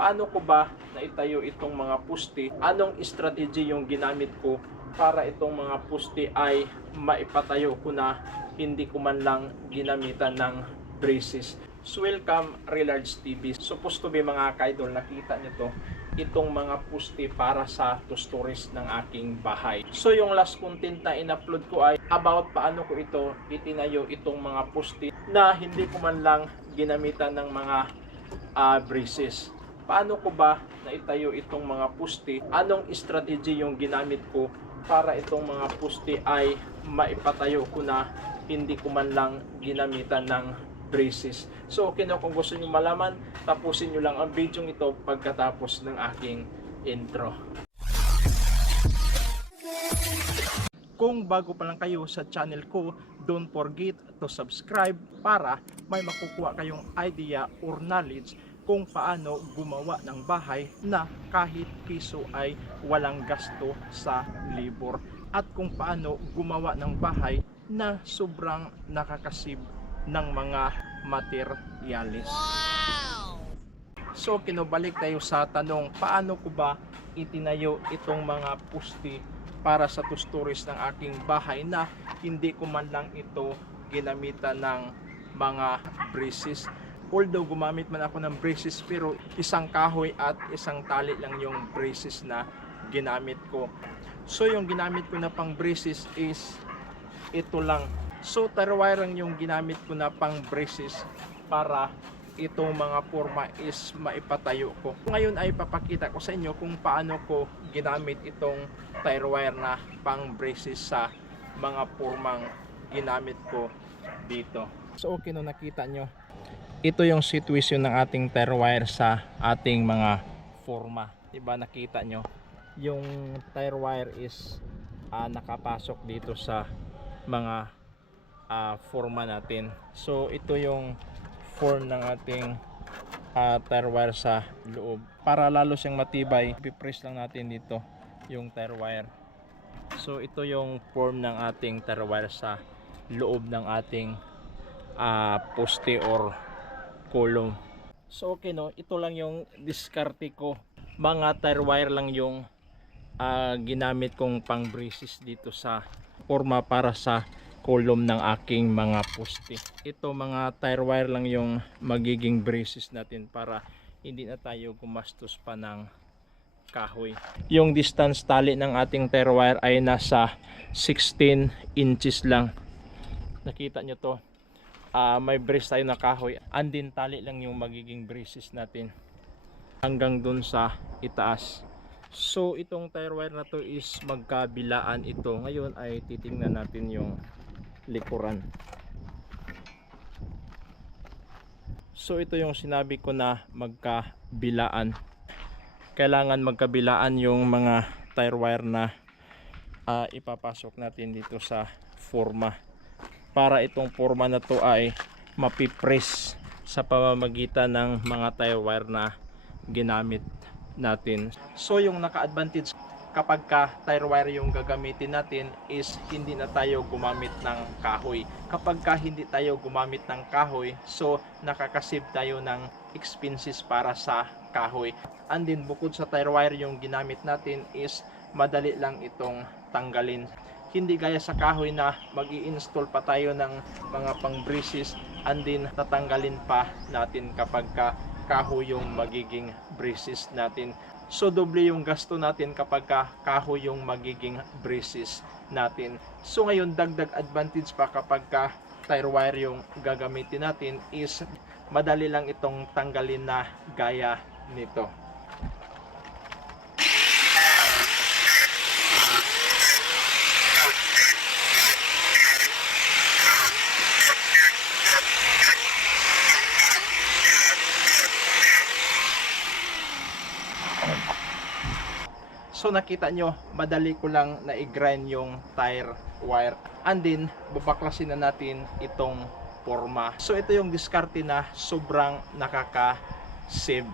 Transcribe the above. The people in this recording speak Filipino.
paano ko ba naitayo itong mga puste? Anong strategy yung ginamit ko para itong mga puste ay maipatayo ko na hindi ko man lang ginamitan ng braces. So welcome Relards TV. Supposed to be mga kaidol, nakita nyo to itong mga puste para sa two stories ng aking bahay. So yung last content na in-upload ko ay about paano ko ito itinayo itong mga puste na hindi ko man lang ginamitan ng mga ah, braces. Paano ko ba naitayo itong mga puste? Anong strategy yung ginamit ko para itong mga puste ay maipatayo ko na hindi ko man lang ginamitan ng braces. So, okay na kung gusto niyo malaman, tapusin niyo lang ang video ito pagkatapos ng aking intro. Kung bago pa lang kayo sa channel ko, don't forget to subscribe para may makukuha kayong idea or knowledge kung paano gumawa ng bahay na kahit piso ay walang gasto sa libor at kung paano gumawa ng bahay na sobrang nakakasib ng mga materyales. So kinubalik tayo sa tanong, paano ko ba itinayo itong mga pusti para sa two stories ng aking bahay na hindi ko man lang ito ginamitan ng mga braces. Although gumamit man ako ng braces pero isang kahoy at isang tali lang yung braces na ginamit ko. So yung ginamit ko na pang braces is ito lang. So tarwire lang yung ginamit ko na pang braces para itong mga forma is maipatayo ko. Ngayon ay papakita ko sa inyo kung paano ko ginamit itong tire wire na pang braces sa mga formang ginamit ko dito. So okay no nakita nyo. Ito yung situation ng ating tire wire sa ating mga forma. Diba nakita nyo? Yung tire wire is ah, nakapasok dito sa mga ah, forma natin. So ito yung form ng ating ah, tire wire sa loob. Para lalo siyang matibay, pipress lang natin dito yung tire wire. So ito yung form ng ating tire wire sa loob ng ating ah, poste or column. So okay no, ito lang yung diskarte ko. Mga tire wire lang yung ah, ginamit kong pang braces dito sa forma para sa column ng aking mga poste. Ito mga tire wire lang yung magiging braces natin para hindi na tayo gumastos pa ng kahoy. Yung distance tali ng ating tire wire ay nasa 16 inches lang. Nakita nyo to. Ah, may brace tayo na kahoy. Andin tali lang yung magiging braces natin. Hanggang dun sa itaas. So itong tire wire na to is magkabilaan ito. Ngayon ay titingnan natin yung likuran. So ito yung sinabi ko na magkabilaan. Kailangan magkabilaan yung mga tire wire na ah, ipapasok natin dito sa forma. Para itong forma na to ay mapipress sa pamamagitan ng mga tire wire na ginamit natin. So yung naka-advantage kapag ka tire wire yung gagamitin natin is hindi na tayo gumamit ng kahoy. Kapag ka hindi tayo gumamit ng kahoy, so nakakasave tayo ng expenses para sa kahoy. And then bukod sa tire wire yung ginamit natin is madali lang itong tanggalin. Hindi gaya sa kahoy na mag install pa tayo ng mga pang braces and then tatanggalin pa natin kapag ka kahoy yung magiging braces natin. So doble yung gasto natin kapag ka kahoy yung magiging braces natin. So ngayon dagdag advantage pa kapag ka tire wire yung gagamitin natin is madali lang itong tanggalin na gaya nito. So nakita nyo, madali ko lang na-grind yung tire wire. And then, babaklasin na natin itong forma. So ito yung diskarte na sobrang nakaka-save.